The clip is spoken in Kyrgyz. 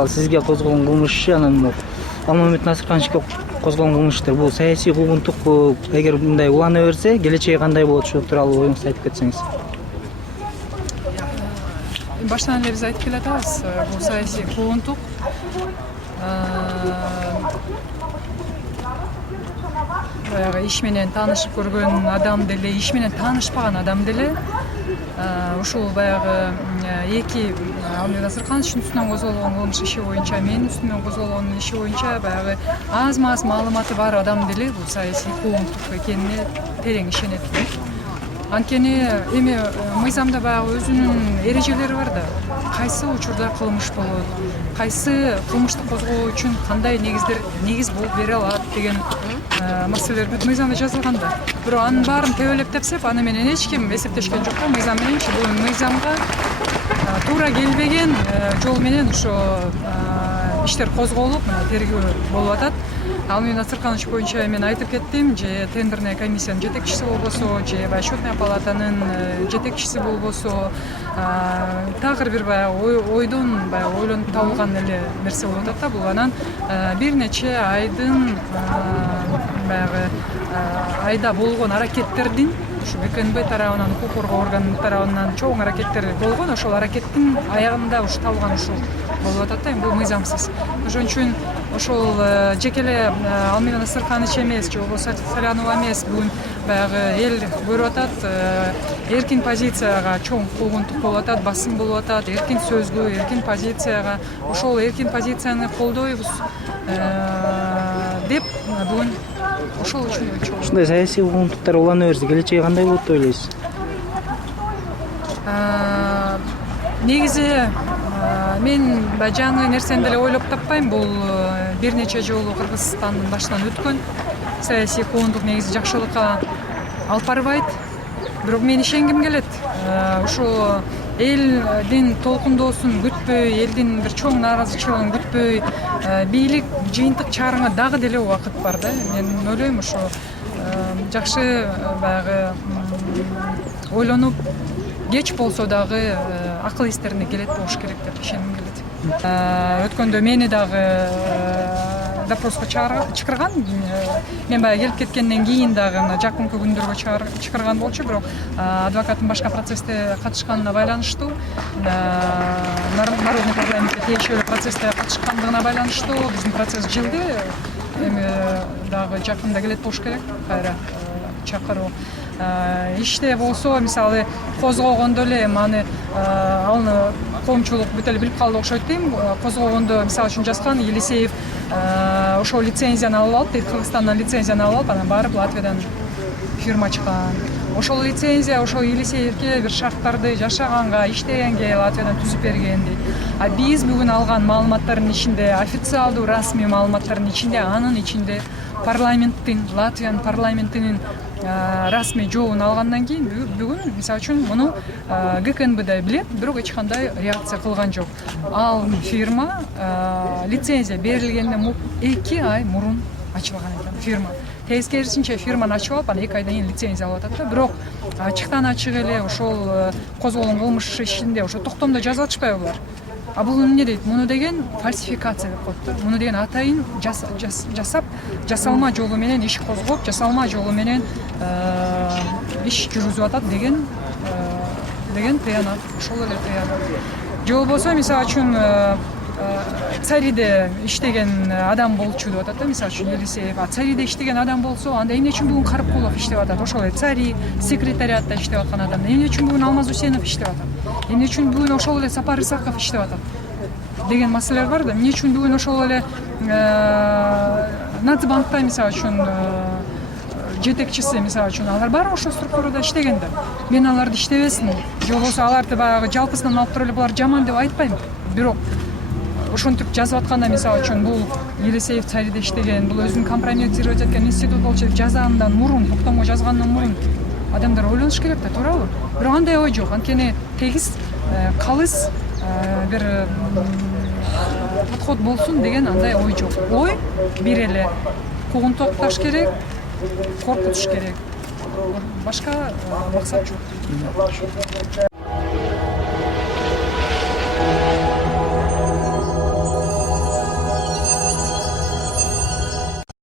мисалы сизге козголгон кылмыш иши анан Алмамбет Насыркановичке козголгон кылмыштар бул саясий куугунтук эгер мындай улана берсе келечеги кандай болот ошол тууралуу оюңузду айтып кетсеңиз. Баштан эле биз айтып келатабыз, бул саясий куугунтук баягы иш менен таанышып көргөн адам деле, иш менен таанышпаган адам деле ушул баягы эки Алмамбет Насыркановичтин үстүнөн козголгон кылмыш иши боюнча, менин үстүмөн козголгон иши боюнча баягы аз-маз маалыматы бар адам деле бул саясий куугунтук экенине терең ишенет. Анткени эми мыйзамда баягы өзүнүн эрежелери бар да. Кайсы учурда кылмыш болот, кайсы кылмышты козгоо үчүн кандай негиз болуп бере алат деген маселелер бүт мыйзамда жазылган да. Бирок анын баарын тебелеп тепсеп, аны менен эч ким эсептешкен жок да. Мыйзам мененчи бул мыйзамга туура келбеген жол менен ошо иштер козголуп, тергөө болуп атат. Алмамбет Насырканович боюнча мен айтып кеттим, же тендерный комиссиянын жетекчиси болбосо, же счетная палатанын жетекчиси болбосо, тагыр бир баягы ойдон баягы ойлонуп табылган эле нерсе болуп атат да. Бул анан бир нече айдын баягы айда болгон аракеттердин ушу БКНБ тарабынан, укук коргоо органы тарабынан чоң аракеттер болгон, ошол аракеттин аягында ушу табылган ушул болуп атат да. Бул мыйзамсыз. Ошон үчүн ошол жеке эле Алмамбет Насырканович эмес, же болбосо Салянова эмес, бүгүн баягы эл көрүп атат, эркин позицияга чоң куугунтук болуп атат, басым болуп атат, эркин сөзгө, эркин позицияга, ошол эркин позицияны колдойбуз деп бүгүн ошол үчүн чоң. Ушундай саясий куугунтуктар улана берсе келечеги кандай болот деп ойлойсуз? Негизи мен жаңы нерсени деле ойлоп таппайм. Бул бир нече жолу Кыргызстандын башынан өткөн. Саясий куугунтук негизи жакшылыкка алып барбайт. Бирок мен ишенгим келет. Ошо элдин толкундоосун күтпөй, элдин бир чоң нааразычылыгын күтпөй, бийлик жыйынтык чыгарганга дагы деле убакыт бар да. Мен ойлойм ошо жакшы баягы ойлонуп, кеч болсо дагы акыл эстерине келет болуш керек деп ишенгим келет. Өткөндө мени дагы допроско чакырган. Мен баягы келип кеткенден кийин дагы жакынкы күндөргө чакырган болчу, бирок адвокаттын башка процессте катышканына байланыштуу, народный парламентке тиешелүү процессте катышкандыгына байланыштуу биздин процесс жылды. Эми дагы жакында келет болуш керек кайра чакыруу. Иште болсо, мисалы, козгогондо эле аны коомчулук бүт эле билип калды окшойт дейм. Козгогондо, мисалы үчүн жазган Елисеев ошол лицензияны алып алып дейт, Кыргызстандан лицензияны алып алып, анан барып Латвиядан фирма чыккан. Ошол лицензия ошол Елисеевке бир шарттарды жашаганга, иштегенге Латвиядан түзүп берген дейт. Биз бүгүн алган маалыматтардын ичинде, официалдуу расмий маалыматтардын ичинде, анын ичинде парламенттин, Латвиянын парламентинин расмий жообун алгандан кийин бүгүн мисалы үчүн муну ГКНБ да билет, бирок эч кандай реакция кылган жок. Ал фирма лицензия берилгенден 2 ай мурун ачылган экен фирма. Тескерисинче фирманы ачып алып, анан 2 айдан кийин лицензия алып атат да. Бирок ачыктан ачык эле ошол козголгон кылмыш ишинде ошо токтомдо жазып атышпайбы булар? Бул эмне дейт? Муну деген фальсификация деп коет да. Муну деген атайын жасап, жасалма жолу менен иш козгоп, жасалма жолу менен иш жүргүзүп атат деген тыянат. Ошол эле тыянат. Же болбосо, мисалы үчүн Цариде иштеген адам болчу деп атат да, мисалы үчүн Елисеев. Цариде иштеген адам болсо, анда эмне үчүн бүгүн Карыкулов иштеп атат? Ошол эле Цари секретариатта иштеп аткан адам. Эмне үчүн бүгүн Алмаз Усенов иштеп атат? Эмне үчүн бүгүн ошол эле Сапар Исаков иштеп атат? Деген маселелер бар да. Эмне үчүн бүгүн ошол эле Нацбанкта, мисалы үчүн жетекчиси, мисалы үчүн алар баары ошол структурада иштеген да. Мен аларды иштебесин, же болбосо аларды баягы жалпысынан алып туруп эле булар жаман деп айтпайм. Бирок ошентип жазып атканда, мисалы үчүн бул Елисеев Цариде иштеген, бул өзүн компрометировать эткен институт болчу деп жазгандан мурун, токтомго жазгандан мурун адамдар ойлонуш керек да, туурабы? Бирок андай ой жок. Анткени тегиз, калыс бир подход болсун деген андай ой жок. Ой бир эле куугунтукташ керек, коркутуш керек. Башка максат жок.